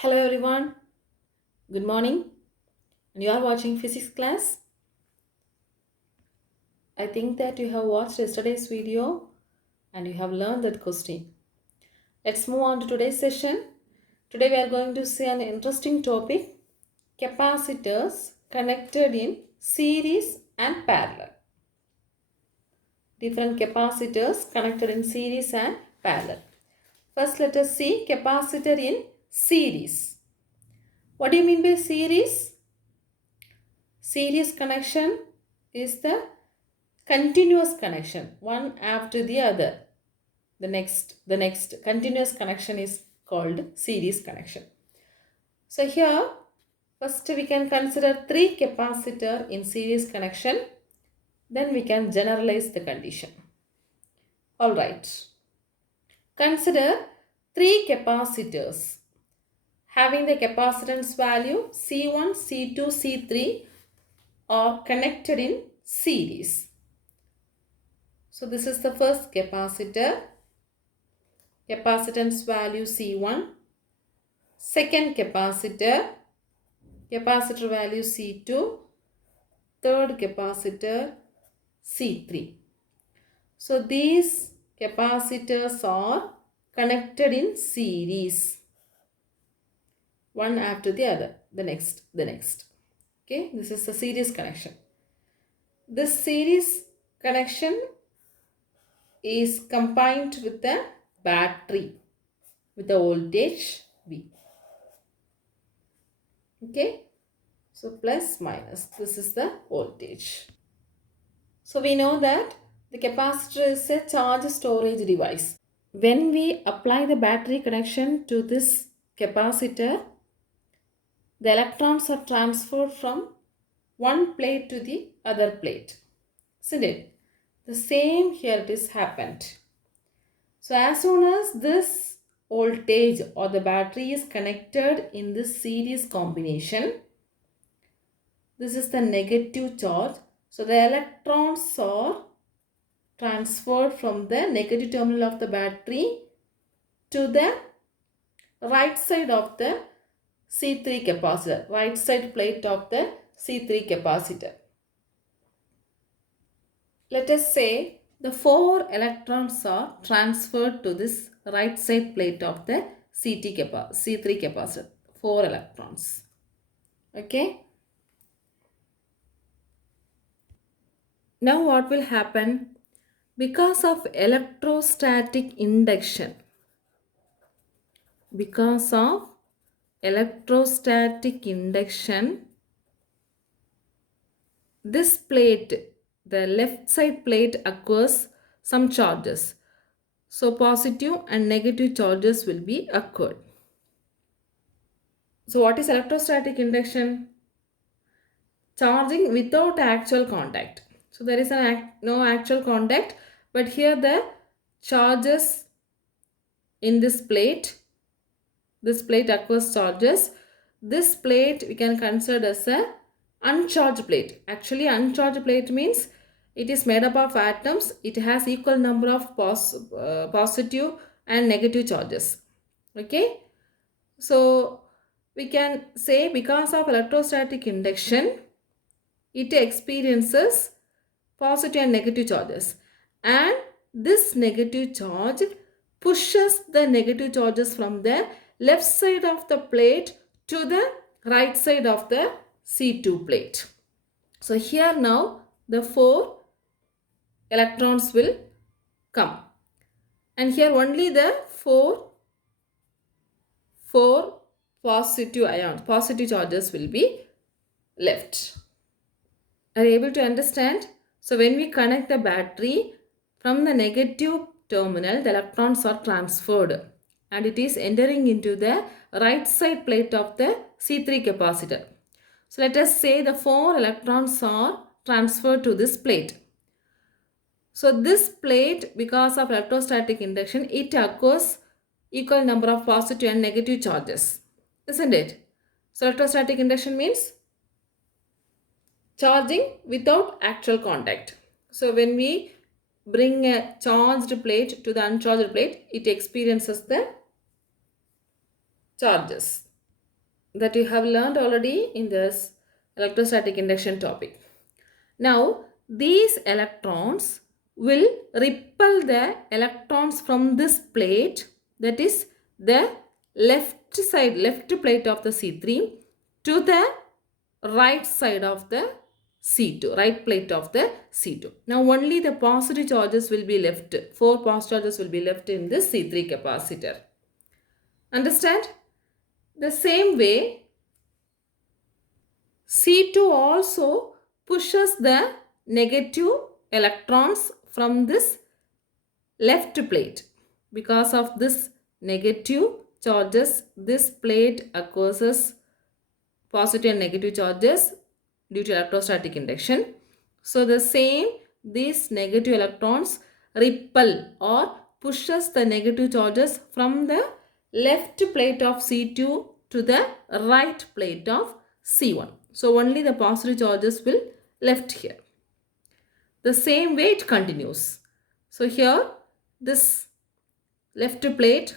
Hello everyone, good morning. And you are watching physics class. I think that you have watched yesterday's video and you have learned that question. Let's move on to today's session. Today we are going to see an interesting topic, capacitors connected in series and parallel. Different capacitors connected in series and parallel. First let us see capacitor in series. What do you mean by series? Series connection is the continuous connection, one after the other. The next continuous connection is called series connection. So here, first we can consider three capacitor in series connection. Then we can generalize the condition. Alright. Consider three capacitors having the capacitance value C1, C2, C3 are connected in series. So this is the first capacitor, capacitance value C1. Second capacitor, capacitor value C2. Third capacitor C3. So these capacitors are connected in series, one after the other, the next. Okay, this is the series connection. This series connection is combined with the battery with the voltage V. Okay, so plus minus, this is the voltage. So we know that the capacitor is a charge storage device. When we apply the battery connection to this capacitor, the electrons are transferred from one plate to the other plate. Isn't it? The same here it is happened. So as soon as this voltage or the battery is connected in this series combination, this is the negative charge. So the electrons are transferred from the negative terminal of the battery to the right side of the C3 capacitor, right side plate of the C3 capacitor. Let us say the 4 electrons are transferred to this right side plate of the C3 capacitor. 4 electrons. Okay. Now what will happen? Because of electrostatic induction, because of electrostatic induction, this plate, the left side plate acquires some charges. So positive and negative charges will be occurred. So what is electrostatic induction? Charging without actual contact. So there is no actual contact, but here the charges in this plate acquires charges. This plate we can consider as a uncharged plate. Actually uncharged plate means it is made up of atoms. It has equal number of positive and negative charges. Okay. So we can say because of electrostatic induction, it experiences positive and negative charges, and this negative charge pushes the negative charges from the left side of the plate to the right side of the C2 plate. So here now the 4 electrons will come, and here only the 4 positive charges will be left. Are you able to understand? So when we connect the battery, from the negative terminal, the electrons are transferred and it is entering into the right side plate of the C3 capacitor. So let us say the 4 electrons are transferred to this plate. So this plate, because of electrostatic induction, it occurs equal number of positive and negative charges, isn't it? So electrostatic induction means charging without actual contact. So when we bring a charged plate to the uncharged plate, it experiences the charges. that you have learned already in this electrostatic induction topic. Now, these electrons will repel the electrons from this plate, that is the left side, left plate of the C3 to the right side of the C2, right plate of the C2. Now, only the positive charges will be left. 4 positive charges will be left in this C3 capacitor. Understand? The same way, C2 also pushes the negative electrons from this left plate. Because of this negative charges, this plate acquires positive and negative charges due to electrostatic induction. So the same, these negative electrons repel or pushes the negative charges from the left plate of C2 to the right plate of C1. So only the positive charges will left here. The same way it continues. So here this left plate,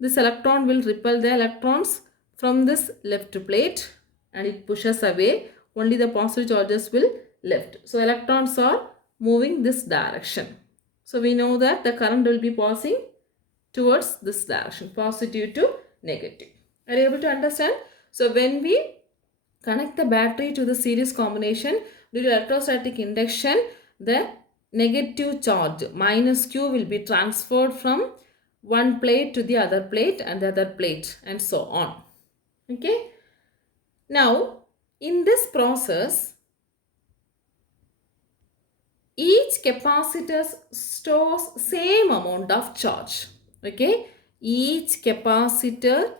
this electron will repel the electrons from this left plate and it pushes away. Only the positive charges will left. So electrons are moving this direction. So we know that the current will be passing towards this direction, positive to negative. Are you able to understand? So when we connect the battery to the series combination due to electrostatic induction, the negative charge minus Q will be transferred from one plate to the other plate and the other plate and so on. Okay. Now, in this process, each capacitor stores same amount of charge. Okay. Each capacitor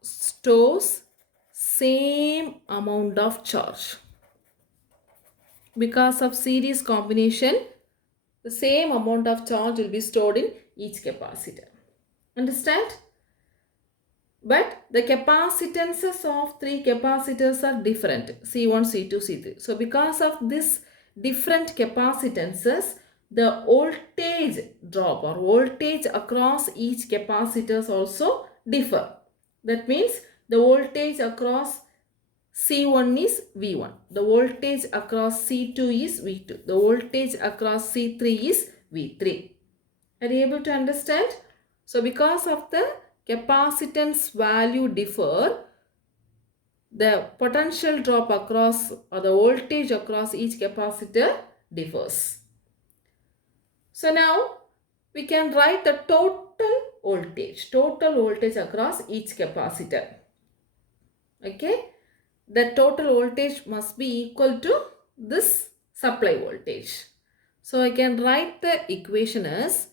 stores same amount of charge. Because of series combination, the same amount of charge will be stored in each capacitor. Understand? But the capacitances of 3 capacitors are different, C1, C2, C3. So because of this different capacitances, the voltage drop or voltage across each capacitors also differ. That means the voltage across C1 is V1. The voltage across C2 is V2. The voltage across C3 is V3. Are you able to understand? So because of the capacitance value differ, the potential drop across or the voltage across each capacitor differs. So now we can write the total voltage across each capacitor. Okay, the total voltage must be equal to this supply voltage. So I can write the equation as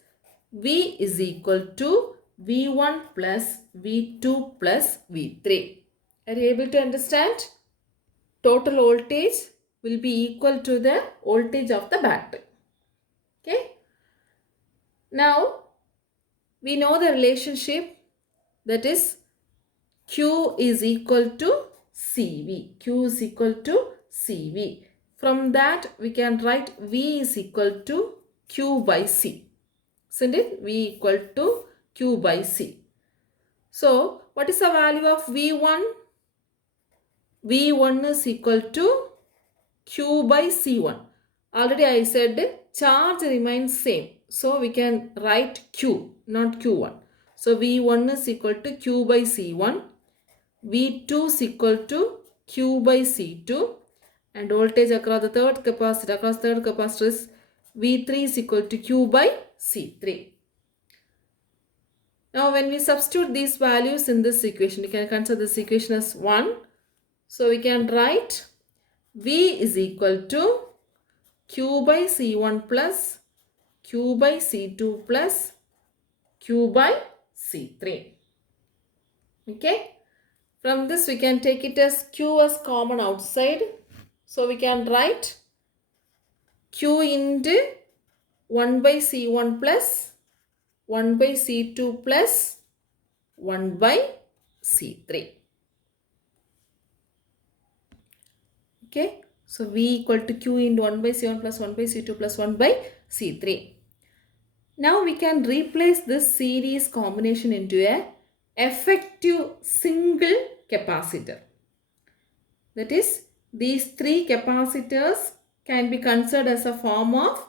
V is equal to V1 plus V2 plus V3. Are you able to understand? Total voltage will be equal to the voltage of the battery. Okay. Now we know the relationship, that is Q is equal to CV. Q is equal to CV. From that we can write V is equal to Q by C. Isn't it? V equal to Q by C. So what is the value of V1? V1 is equal to Q by C1. Already I said charge remains same. So we can write Q, not Q1. So V1 is equal to Q by C1. V2 is equal to Q by C2. And voltage across the third capacitor is V3 is equal to Q by C3. Now when we substitute these values in this equation, you can consider this equation as 1. So we can write V is equal to Q by C1 plus Q by C2 plus Q by C3. Okay. From this we can take it as Q as common outside. So we can write Q into 1 by C1 plus 1 by C2 plus 1 by C3. Okay. So V equal to Q into 1 by C1 plus 1 by C2 plus 1 by C3. Now we can replace this series combination into a effective single capacitor. That is, these three capacitors can be considered as a form of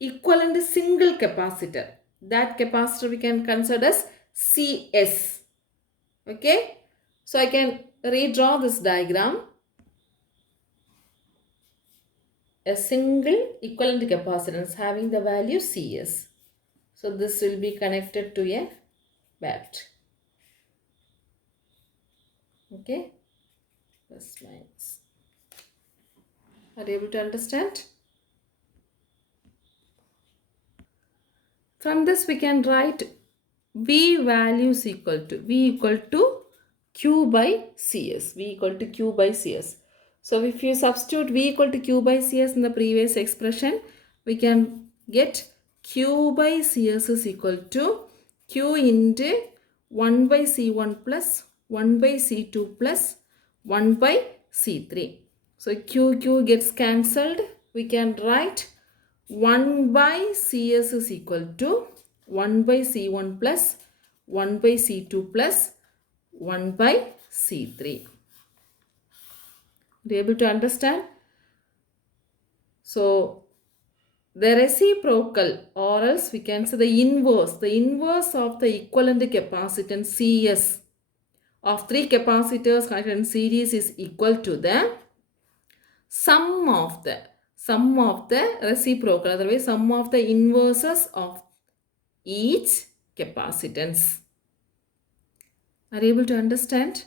equivalent single capacitor. That capacitor we can consider as CS. Okay. So I can redraw this diagram. A single equivalent capacitance having the value CS. So this will be connected to a battery. Okay. Plus minus. Are you able to understand? From this we can write V value is equal to V equal to Q by CS. V equal to Q by CS. So if you substitute V equal to Q by CS in the previous expression, we can get Q by CS is equal to Q into 1 by C1 plus 1 by C2 plus 1 by C3. So Q gets cancelled. We can write 1 by CS is equal to 1 by C1 plus 1 by C2 plus 1 by C3. Are you able to understand? So the reciprocal, or else we can say the inverse of the equivalent capacitance CS of three capacitors connected in series is equal to the sum of the reciprocal, otherwise sum of the inverses of each capacitance. Are you able to understand?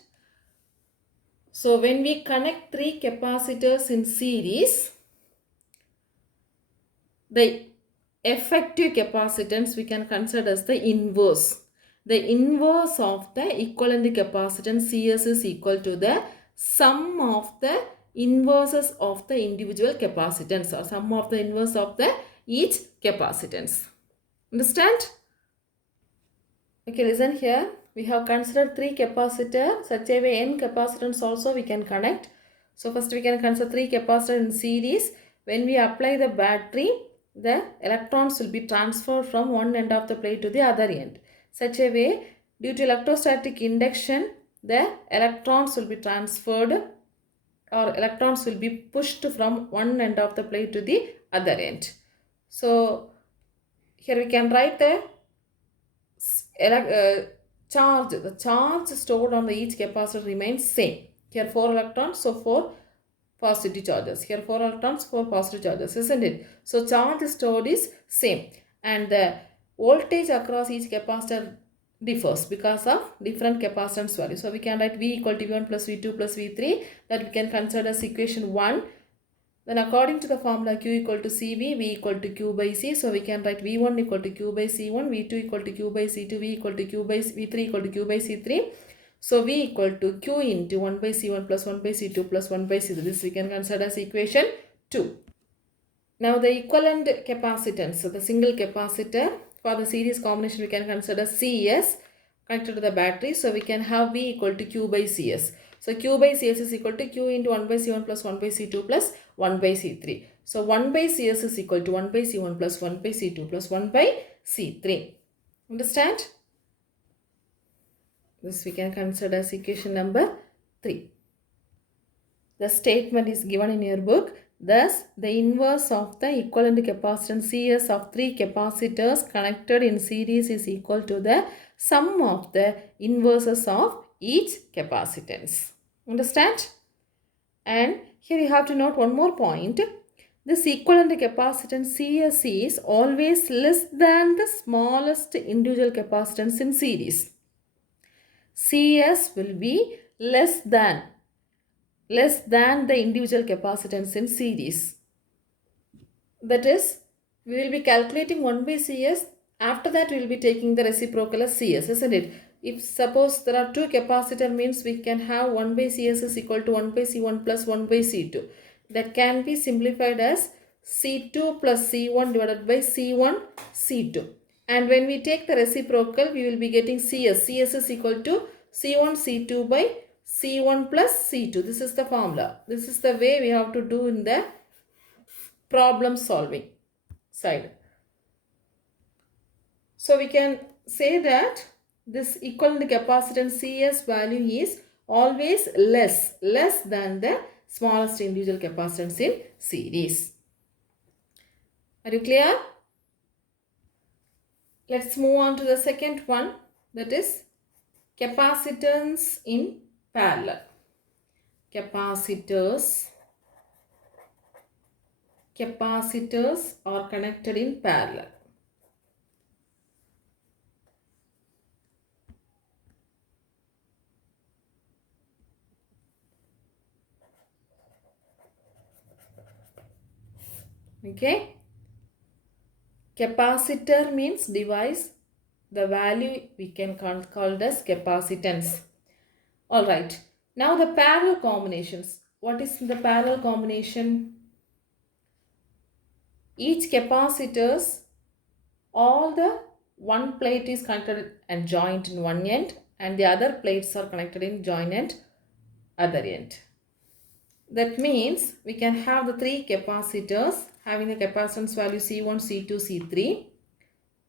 So when we connect three capacitors in series, the effective capacitance we can consider as the inverse. The inverse of the equivalent capacitance CS is equal to the sum of the inverses of the individual capacitance, or sum of the inverse of the each capacitance. Understand? Okay, listen here. We have considered three capacitors. Such a way n capacitance also we can connect. So first we can consider three capacitors in series. When we apply the battery, the electrons will be transferred from one end of the plate to the other end. Such a way, due to electrostatic induction, the electrons will be transferred, or electrons will be pushed from one end of the plate to the other end. So here we can write the charge. The charge stored on the each capacitor remains same. Here 4 electrons, so 4 positive charges. Here 4 electrons, 4 positive charges, isn't it? So charge stored is same, and the voltage across each capacitor differs because of different capacitance value. So we can write V equal to V1 plus V2 plus V3, that we can consider as equation 1. Then according to the formula Q equal to CV, V equal to Q by C. So we can write V1 equal to Q by C1, V2 equal to Q by C2, V equal to Q by V3 equal to Q by C3. So V equal to Q into 1 by C1 plus 1 by C2 plus 1 by C3. This we can consider as equation 2. Now the equivalent capacitance, so the single capacitor for the series combination we can consider CS connected to the battery. So we can have V equal to Q by CS. So Q by CS is equal to Q into 1 by C1 plus 1 by C2 plus 1 by C3. So 1 by CS is equal to 1 by C1 plus 1 by C2 plus 1 by C3. Understand? This we can consider as equation number 3. The statement is given in your book. Thus, the inverse of the equivalent capacitance CS of three capacitors connected in series is equal to the sum of the inverses of each capacitance. Understand? And here you have to note one more point. This equivalent capacitance CS is always less than the smallest individual capacitance in series. CS will be less than the individual capacitance in series. That is, we will be calculating 1 by CS. After that, we will be taking the reciprocal as CS, isn't it? If suppose there are two capacitor, means we can have 1 by CS is equal to 1 by C1 plus 1 by C2. That can be simplified as C2 plus C1 divided by C1 C2. And when we take the reciprocal, we will be getting CS. CS is equal to C1 C2 by C1 plus C2. This is the formula. This is the way we have to do in the problem solving side. So we can say that this equivalent capacitance Cs value is always less than the smallest individual capacitance in series. Are you clear? Let's move on to the second one, that is capacitance in parallel. Capacitors are connected in parallel. Okay. Capacitor means device. The value we can call as capacitance. Alright. Now the parallel combinations. What is the parallel combination? Each capacitors, all the one plate is connected and joined in one end, and the other plates are connected in joint at other end. That means we can have the three capacitors having the capacitance value C1, C2, C3.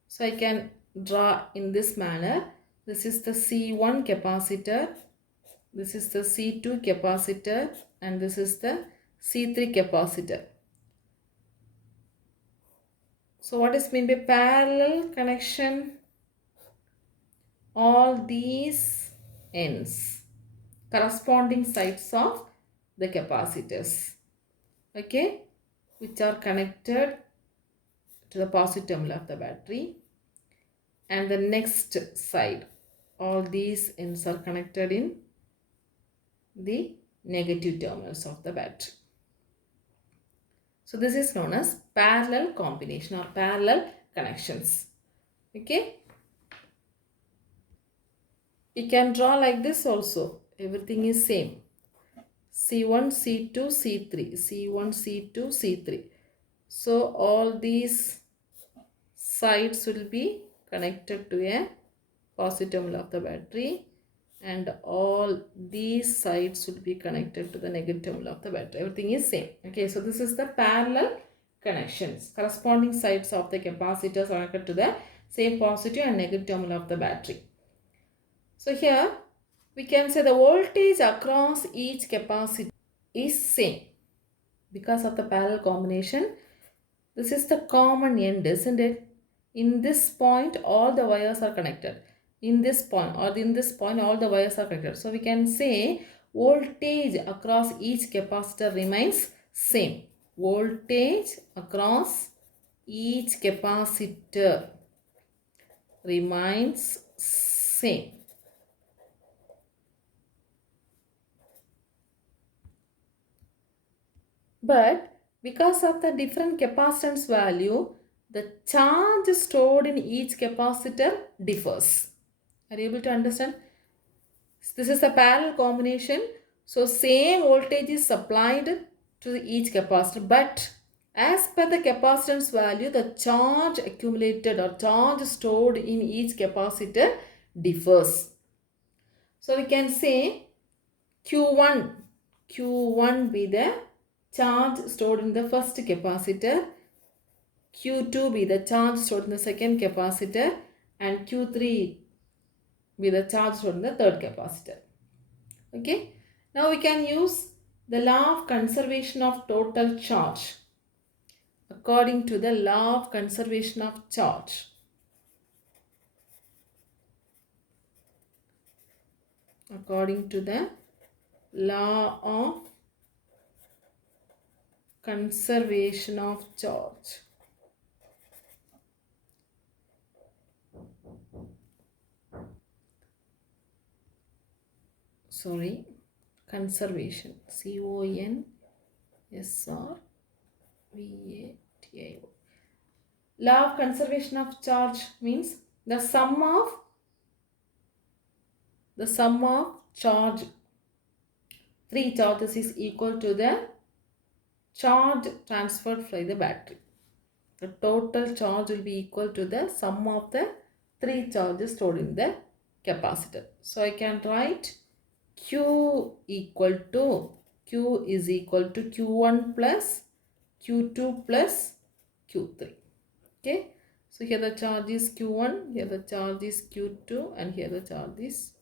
So I can draw in this manner. This is the C1 capacitor, this is the C2 capacitor, and this is the C3 capacitor. So what is meant by parallel connection? All these ends, corresponding sides of the capacitors, okay, which are connected to the positive terminal of the battery, and the next side, all these ends are connected in the negative terminals of the battery. So this is known as parallel combination or parallel connections. Okay. You can draw like this also. Everything is same. C1, C2, C3. C1, C2, C3. So all these sides will be connected to a positive terminal of the battery, and all these sides will be connected to the negative terminal of the battery. Everything is same. Okay, so this is the parallel connections. Corresponding sides of the capacitors are connected to the same positive and negative terminal of the battery. So here we can say the voltage across each capacitor is same because of the parallel combination. This is the common end, isn't it? In this point all the wires are connected. In this point all the wires are connected. So we can say voltage across each capacitor remains same. Voltage across each capacitor remains same. But because of the different capacitance value, the charge stored in each capacitor differs. Are you able to understand? This is a parallel combination. So same voltage is supplied to each capacitor, but as per the capacitance value, the charge accumulated or charge stored in each capacitor differs. So we can say Q1 be the charge stored in the first capacitor, Q2 be the charge stored in the second capacitor, and Q3 be the charge stored in the third capacitor. Okay. Now we can use the law of conservation of total charge. According to the law of conservation of charge, according to the law of conservation of charge, conservation, CONSRVATIO. Law of conservation of charge means the sum of charge, three charges is equal to the charge transferred by the battery. The total charge will be equal to the sum of the three charges stored in the capacitor. So I can write Q is equal to Q1 plus Q2 plus Q3. Okay. So here the charge is Q1, here the charge is Q2, and here the charge is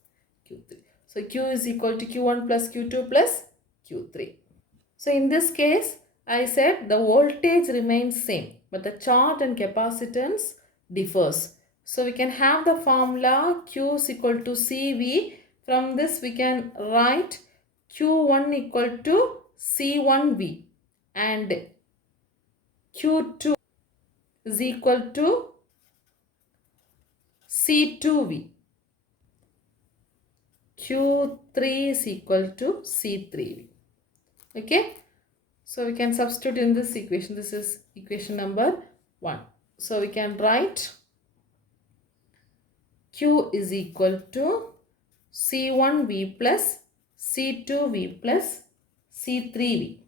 Q3. So Q is equal to Q1 plus Q2 plus Q3. So in this case, I said the voltage remains same, but the charge and capacitance differs. So we can have the formula Q is equal to CV. From this we can write Q1 equal to C1V and Q2 is equal to C2V. Q3 is equal to C3V. Okay. So we can substitute in this equation. This is equation number 1. So we can write Q is equal to C1V plus C2V plus C3V.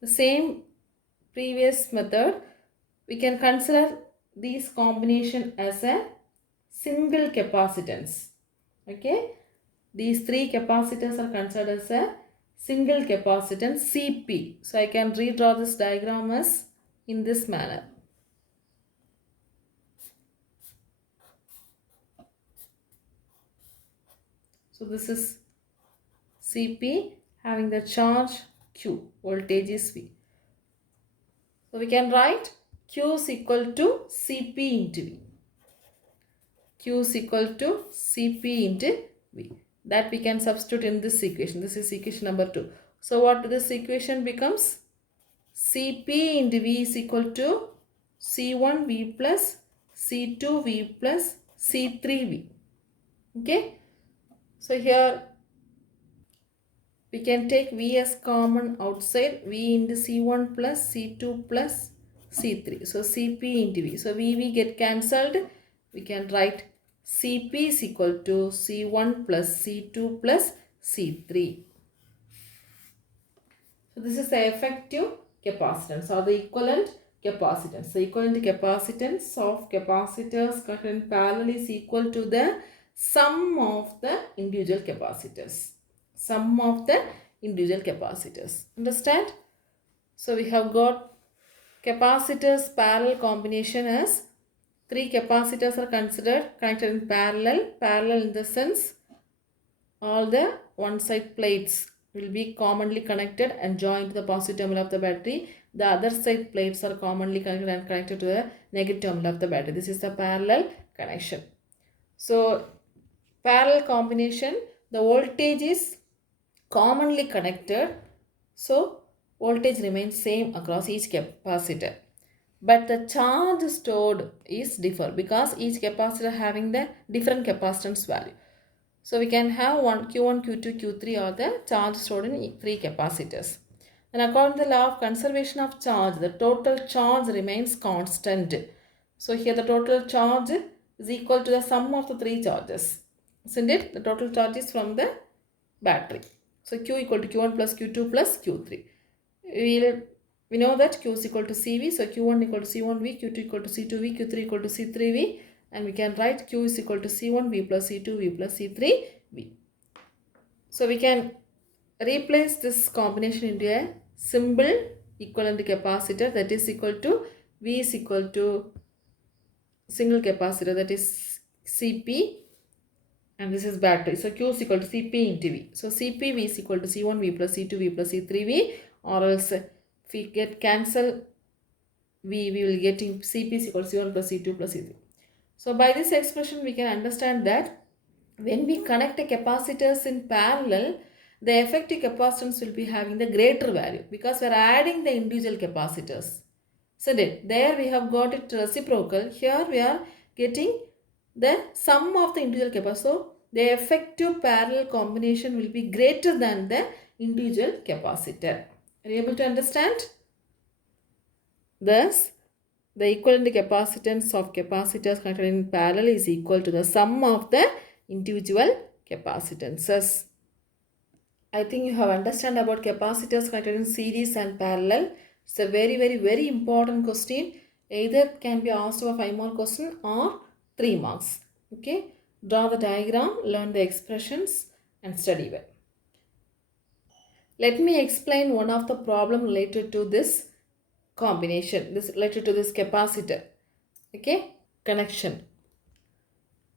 The same previous method, we can consider these combination as a single capacitance. Okay. These three capacitors are considered as a single capacitance CP. So I can redraw this diagram as in this manner. So this is CP having the charge Q, voltage is V. So we can write Q is equal to CP into V. Q is equal to CP into V. That we can substitute in this equation. This is equation number 2. So what this equation becomes? CP into V is equal to C1V plus C2V plus C3V. Okay. So here we can take V as common outside. V into C1 plus C2 plus C3. So CP into V. So VV get cancelled. We can write CP is equal to C1 plus C2 plus C3. So this is the effective capacitance or the equivalent capacitance. The equivalent capacitance of capacitors connected in parallel is equal to the sum of the individual capacitors. Sum of the individual capacitors. Understand? So we have got capacitors parallel combination as three capacitors are considered connected in parallel. Parallel in the sense all the one side plates will be commonly connected and joined to the positive terminal of the battery. The other side plates are commonly connected and connected to the negative terminal of the battery. This is the parallel connection. So parallel combination, the voltage is commonly connected. So voltage remains same across each capacitor. But the charge stored is differ because each capacitor having the different capacitance value. So we can have Q1, Q2, Q3 are the charge stored in three capacitors. And according to the law of conservation of charge, the total charge remains constant. So here the total charge is equal to the sum of the three charges. Isn't it? The total charge is from the battery. So Q equal to Q1 plus Q2 plus Q3. We know that Q is equal to CV. So Q1 equal to C1V, Q2 equal to C2V, Q3 equal to C3V. And we can write Q is equal to C1V plus C2V plus C3V. So we can replace this combination into a simple equivalent capacitor, that is equal to V is equal to single capacitor, that is CP, and this is battery. So Q is equal to CP into V. So CPV is equal to C1V plus C2V plus C3V, or else if we get cancel V, we will get CP is equal to C1 plus C2 plus C3. So by this expression we can understand that when we connect the capacitors in parallel, the effective capacitance will be having the greater value because we are adding the individual capacitors. So there we have got it reciprocal. Here we are getting the sum of the individual capacitors. So the effective parallel combination will be greater than the individual capacitor. Are you able to understand? Thus, the equivalent capacitance of capacitors connected in parallel is equal to the sum of the individual capacitances. I think you have understand about capacitors connected in series and parallel. It's a very important question. Either can be asked for 5 mark question or 3 marks. Okay. Draw the diagram, learn the expressions and study well. Let me explain one of the problem related to this combination, this related to this capacitor. Okay, connection.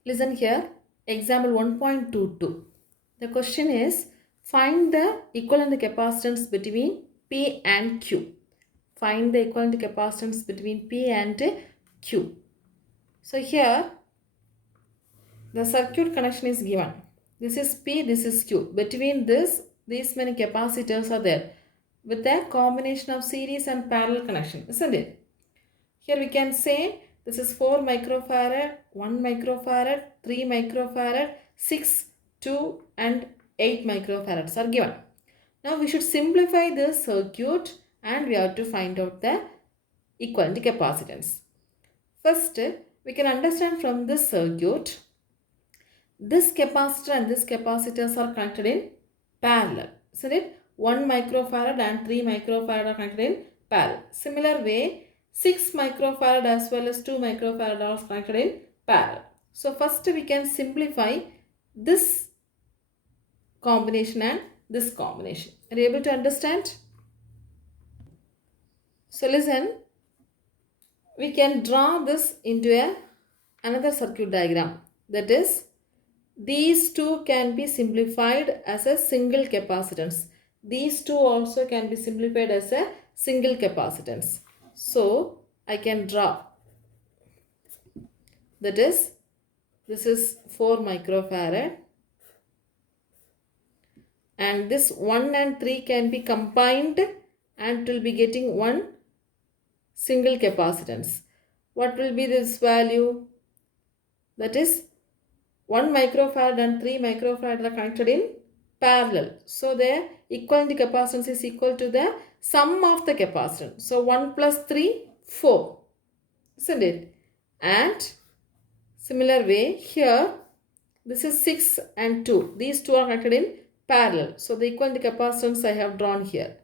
Listen here, example 1.22. The question is, find the equivalent capacitance between P and Q. Find the equivalent capacitance between P and Q. So here the circuit connection is given. This is P, this is Q. Between these many capacitors are there with a combination of series and parallel connection, isn't it? Here we can say this is 4 microfarad, 1 microfarad, 3 microfarad, 6, 2 and 8 microfarads are given. Now we should simplify this circuit and we have to find out the equivalent capacitance. First, we can understand from this circuit, this capacitor and this capacitors are connected in parallel. Isn't it? 1 microfarad and 3 microfarad are connected in parallel. Similar way, 6 microfarad as well as 2 microfarad are connected in parallel. So first we can simplify this combination and this combination. Are you able to understand? So listen, we can draw this into another circuit diagram. That is, these two can be simplified as a single capacitance. These two also can be simplified as a single capacitance. So I can draw. That is, this is 4 microfarad and this 1 and 3 can be combined and it will be getting one single capacitance. What will be this value? That is 1 microfarad and 3 microfarad are connected in parallel. So their equivalent capacitance is equal to the sum of the capacitance. So 1 plus 3, 4. Isn't it? And similar way here, this is 6 and 2. These two are connected in parallel. So the equivalent capacitance I have drawn here.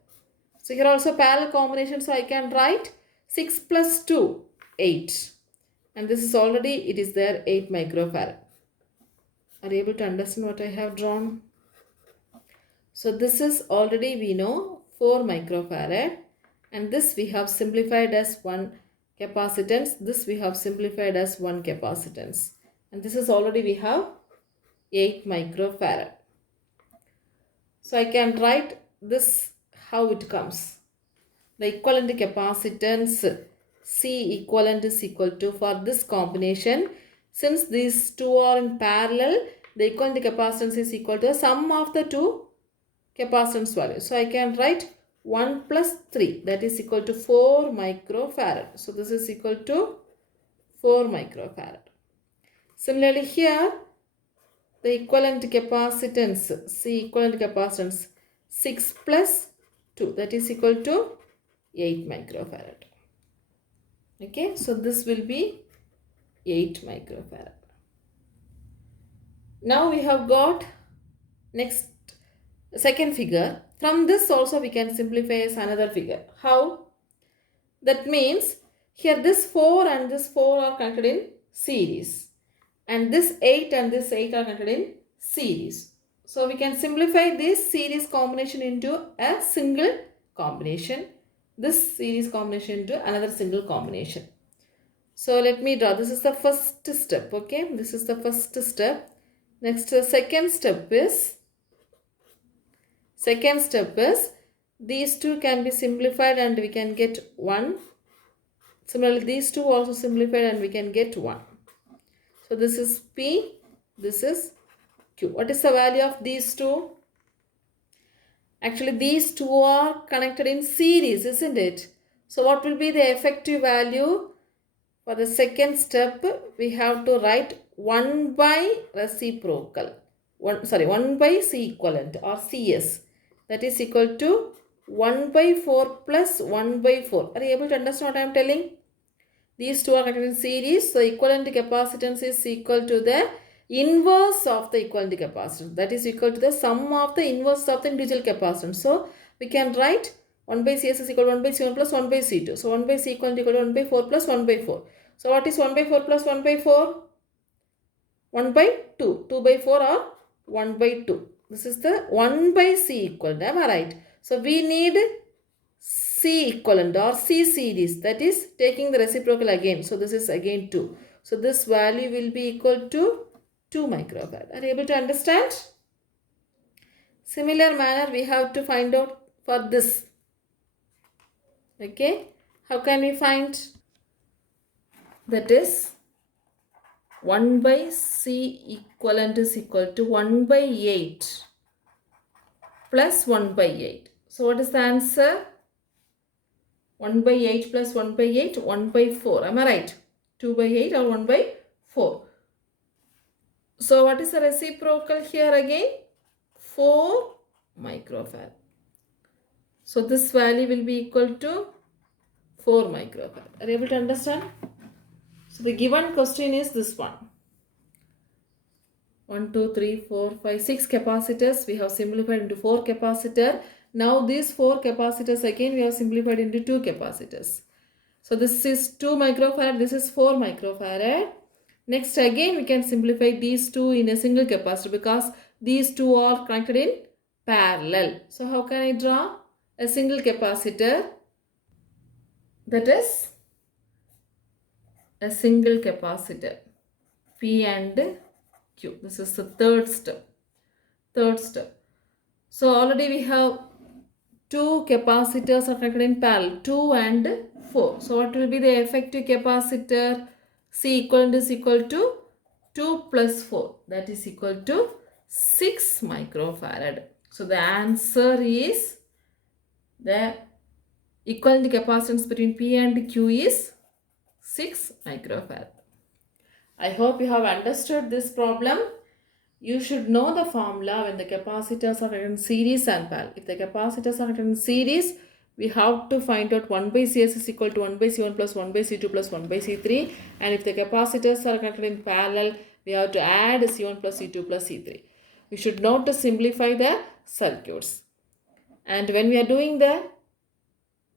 So here also parallel combination. So I can write 6 plus 2, 8. And this is already, it is there 8 microfarad. Are you able to understand what I have drawn? So this is already we know 4 microfarad and this we have simplified as 1 capacitance. This we have simplified as 1 capacitance. And this is already we have 8 microfarad. So I can write this how it comes. The equivalent capacitance C equivalent is equal to, for this combination, since these two are in parallel, the equivalent capacitance is equal to the sum of the two capacitance values. So I can write 1 plus 3, that is equal to 4 microfarad. So this is equal to 4 microfarad. Similarly here, the equivalent capacitance, C equivalent capacitance 6 plus 2, that is equal to 8 microfarad. Okay, so this will be 8 microfarad. Now we have got next second figure. From this also we can simplify as another figure. How? That means here this 4 and this 4 are connected in series. And this 8 and this 8 are connected in series. So we can simplify this series combination into a single combination. This series combination into another single combination. So let me draw. This is the first step. Okay. This is the first step. Next, the second step is these two can be simplified and we can get 1. Similarly, these two also simplified and we can get 1. So this is P, this is Q. What is the value of these two? Actually, these two are connected in series, isn't it? So what will be the effective value? For the second step, we have to write 1 by reciprocal. 1 by C equivalent or CS. That is equal to 1 by 4 plus 1 by 4. Are you able to understand what I am telling? These two are connected in series. So equivalent capacitance is equal to the inverse of the equivalent capacitance. That is equal to the sum of the inverse of the individual capacitance. So we can write 1 by CS is equal to 1 by C1 plus 1 by C2. So 1 by C equal to 1 by 4 plus 1 by 4. So what is 1 by 4 plus 1 by 4? 1 by 2. 2 by 4 or 1 by 2. This is the 1 by C equal. Am I right? So we need C equivalent or C series, that is taking the reciprocal again. So this is again 2. So this value will be equal to 2 microfarad. Are you able to understand? Similar manner we have to find out for this. Okay. How can we find? That is 1 by C equivalent is equal to 1 by 8 plus 1 by 8. So what is the answer? 1 by 8 plus 1 by 8, 1 by 4. Am I right? 2 by 8 or 1 by 4. So what is the reciprocal here again? 4 microfarad. So this value will be equal to 4 microfarad. Are you able to understand? So the given question is this one. 1, 2, 3, 4, 5, 6 capacitors. We have simplified into 4 capacitor. Now these 4 capacitors again we have simplified into 2 capacitors. So this is 2 microfarad, this is 4 microfarad. Next again we can simplify these two in a single capacitor because these two are connected in parallel. So how can I draw a single capacitor? That is a single capacitor P and Q. This is the third step. So already we have two capacitors are connected in parallel, 2 and 4. So what will be the effective capacitor? C equivalent is equal to 2 plus 4, that is equal to 6 microfarad. So the answer is the equivalent capacitance between P and Q is 6 microfarad. I hope you have understood this problem. You should know the formula when the capacitors are in series and parallel. If the capacitors are in series, we have to find out 1 by Cs is equal to 1 by C1 plus 1 by C2 plus 1 by C3. And if the capacitors are connected in parallel, we have to add C1 plus C2 plus C3. We should know to simplify the circuits. And when we are doing the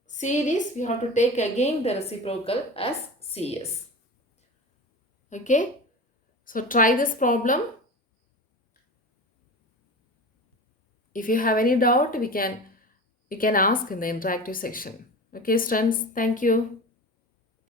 series, we have to take again the reciprocal as Cs. Okay. So try this problem. If you have any doubt, we can ask in the interactive section. Okay, students, thank you.